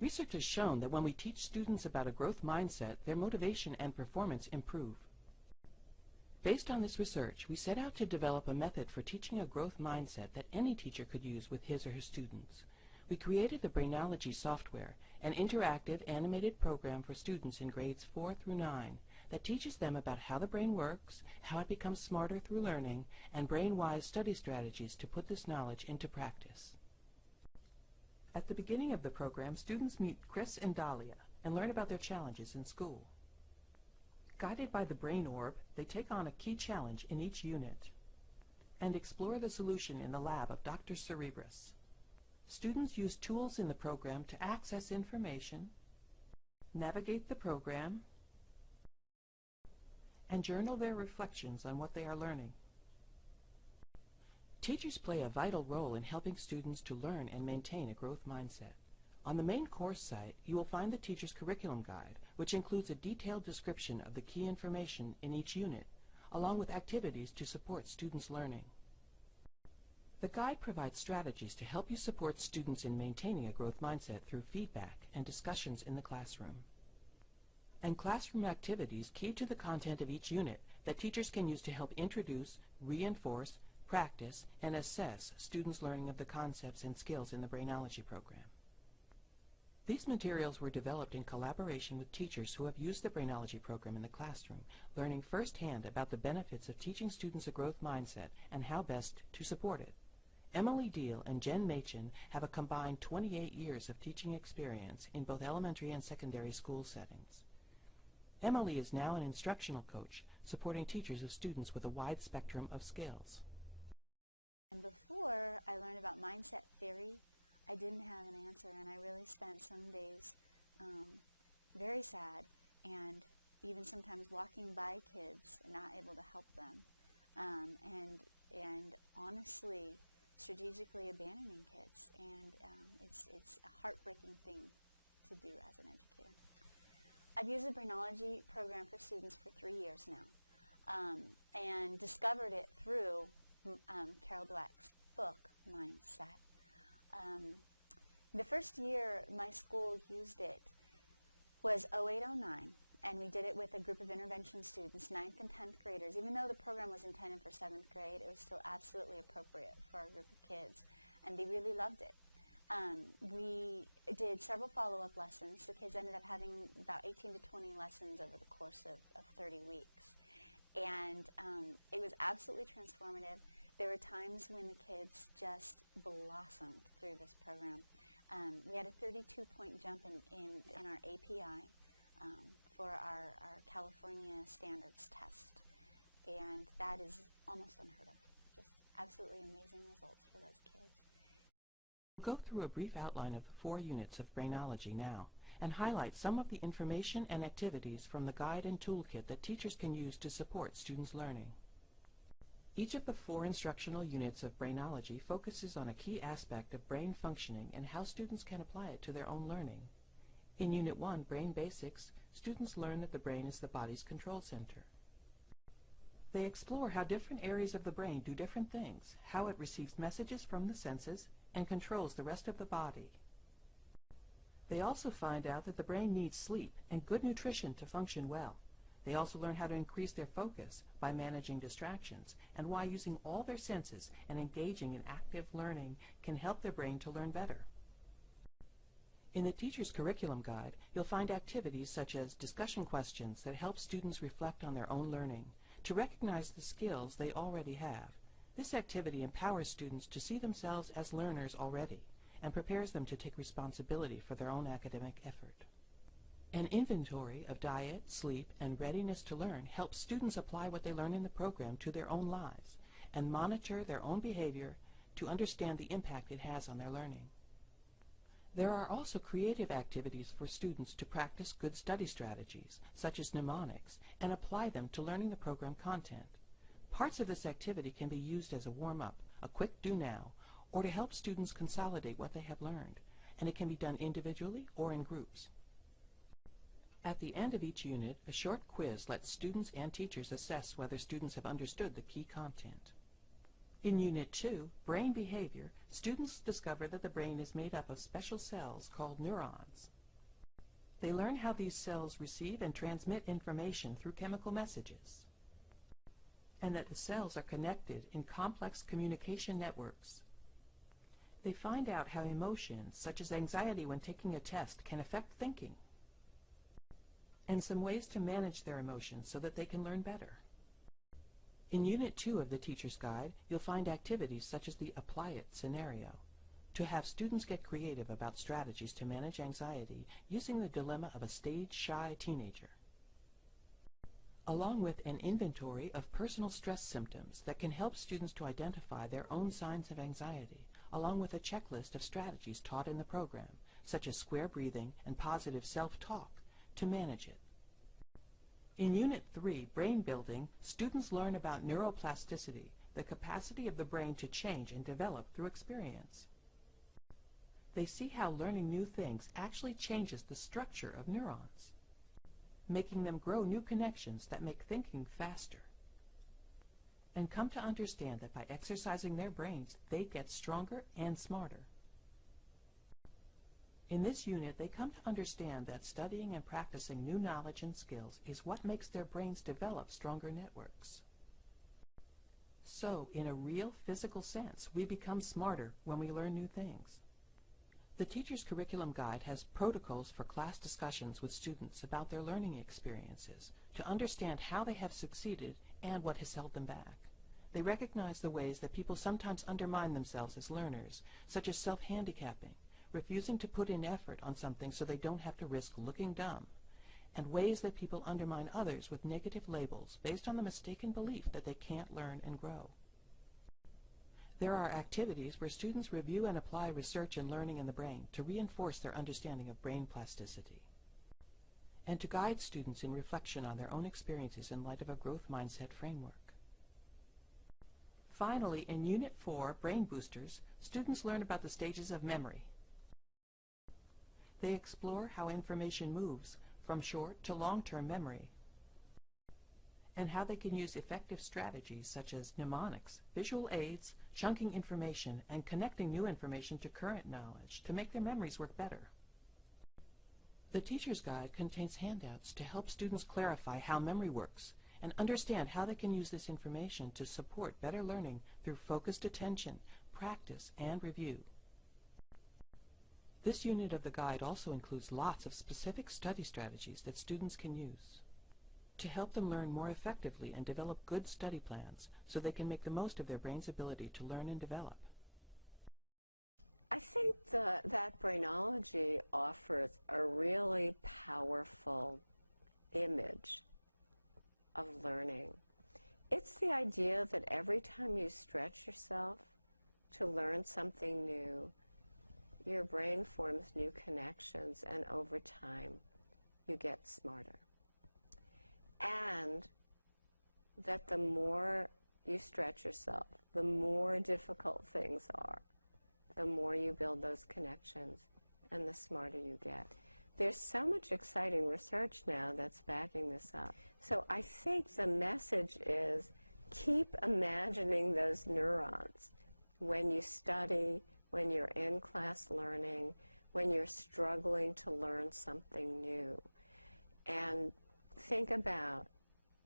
Research has shown that when we teach students about a growth mindset, their motivation and performance improve. Based on this research, we set out to develop a method for teaching a growth mindset that any teacher could use with his or her students. We created the Brainology software, an interactive animated program for students in grades 4 through 9 that teaches them about how the brain works, how it becomes smarter through learning, and brain-wise study strategies to put this knowledge into practice. At the beginning of the program, students meet Chris and Dahlia and learn about their challenges in school. Guided by the brain orb, they take on a key challenge in each unit and explore the solution in the lab of Dr. Cerebrus. Students use tools in the program to access information, navigate the program, and journal their reflections on what they are learning. Teachers play a vital role in helping students to learn and maintain a growth mindset. On the main course site, you will find the teacher's curriculum guide, which includes a detailed description of the key information in each unit, along with activities to support students' learning. The guide provides strategies to help you support students in maintaining a growth mindset through feedback and discussions in the classroom, and classroom activities key to the content of each unit that teachers can use to help introduce, reinforce, practice, and assess students' learning of the concepts and skills in the Brainology program. These materials were developed in collaboration with teachers who have used the Brainology program in the classroom, learning firsthand about the benefits of teaching students a growth mindset and how best to support it. Emily Deal and Jen Machin have a combined 28 years of teaching experience in both elementary and secondary school settings. Emily is now an instructional coach, supporting teachers of students with a wide spectrum of skills. And before I learned about mindset theory, I didn't have an answer, and I really spent some days very sad and even sometimes walking by kids and not able to help them, and honestly, strategically abandoning kids, and it's a heartbreaking thing to do as an educator. I've used the Brainology program for students for 3 years now, and discovered it through Carol Dweck's book, Mindset. The first year my school used it was 0809, and we did it with a group of intervention students, 9th and 10th graders. Even though the program was intended for 7th grade, it was still absolutely appropriate for our group of kids, and they really loved it. We did several follow-up lessons. The kids ended up having about 18 to 20 lessons over the course of 30 weeks. And it was absolutely transformative. There were times when the kids just blossomed through this program. We had a 32-point jump in our API for our California standards test. And that is almost unheard of. Just absolutely amazing results for those kids. We'll go through a brief outline of the 4 units of Brainology now and highlight some of the information and activities from the guide and toolkit that teachers can use to support students' learning. Each of the 4 instructional units of Brainology focuses on a key aspect of brain functioning and how students can apply it to their own learning. In Unit 1, Brain Basics, students learn that the brain is the body's control center. They explore how different areas of the brain do different things, how it receives messages from the senses, and controls the rest of the body. They also find out that the brain needs sleep and good nutrition to function well. They also learn how to increase their focus by managing distractions, and why using all their senses and engaging in active learning can help their brain to learn better. In the teacher's curriculum guide, you'll find activities such as discussion questions that help students reflect on their own learning, to recognize the skills they already have. This activity empowers students to see themselves as learners already, and prepares them to take responsibility for their own academic effort. An inventory of diet, sleep, and readiness to learn helps students apply what they learn in the program to their own lives and monitor their own behavior to understand the impact it has on their learning. There are also creative activities for students to practice good study strategies, such as mnemonics, and apply them to learning the program content. Parts of this activity can be used as a warm-up, a quick do-now, or to help students consolidate what they have learned, and it can be done individually or in groups. At the end of each unit, a short quiz lets students and teachers assess whether students have understood the key content. In Unit 2, Brain Behavior, students discover that the brain is made up of special cells called neurons. They learn how these cells receive and transmit information through chemical messages, and that the cells are connected in complex communication networks. They find out how emotions, such as anxiety when taking a test, can affect thinking, and some ways to manage their emotions so that they can learn better. In Unit 2 of the Teacher's Guide, you'll find activities such as the Apply It scenario, to have students get creative about strategies to manage anxiety using the dilemma of a stage-shy teenager, along with an inventory of personal stress symptoms that can help students to identify their own signs of anxiety, along with a checklist of strategies taught in the program, such as square breathing and positive self-talk, to manage it. In Unit 3, Brain Building, students learn about neuroplasticity, the capacity of the brain to change and develop through experience. They see how learning new things actually changes the structure of neurons, making them grow new connections that make thinking faster, and come to understand that by exercising their brains, they get stronger and smarter. In this unit, they come to understand that studying and practicing new knowledge and skills is what makes their brains develop stronger networks. So, in a real physical sense, we become smarter when we learn new things. The Teacher's Curriculum Guide has protocols for class discussions with students about their learning experiences to understand how they have succeeded and what has held them back. They recognize the ways that people sometimes undermine themselves as learners, such as self-handicapping, refusing to put in effort on something so they don't have to risk looking dumb, and ways that people undermine others with negative labels based on the mistaken belief that they can't learn and grow. There are activities where students review and apply research and learning in the brain to reinforce their understanding of brain plasticity, and to guide students in reflection on their own experiences in light of a growth mindset framework. Finally, in Unit 4, Brain Boosters, students learn about the stages of memory. They explore how information moves from short to long-term memory, and how they can use effective strategies such as mnemonics, visual aids, chunking information, and connecting new information to current knowledge to make their memories work better. The Teacher's Guide contains handouts to help students clarify how memory works and understand how they can use this information to support better learning through focused attention, practice, and review. This unit of the guide also includes lots of specific study strategies that students can use to help them learn more effectively and develop good study plans so they can make the most of their brain's ability to learn and develop. I think that Brainology offers a really powerful image of learning. It's the idea that every time you stretch yourself to learn something new, your brain forms new connections, and over time you get smarter. And that the more you stretch yourself, the more difficult things are, the more you build those connections and the smarter you get. There's so much exciting research now that's backing this up. So I think the message is keep imagining those neurons when you study, when you're in class learning, when you're struggling to learn something new. And think about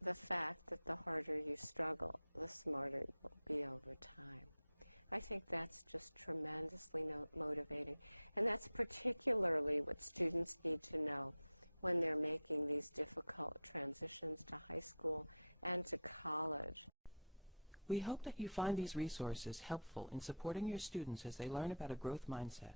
the fact that the harder you struggle, the smarter you'll be over time. I think that's just tremendously motivating. And that's particularly what students need to know when they're making these difficult transitions to high school and to college. We hope that you find these resources helpful in supporting your students as they learn about a growth mindset.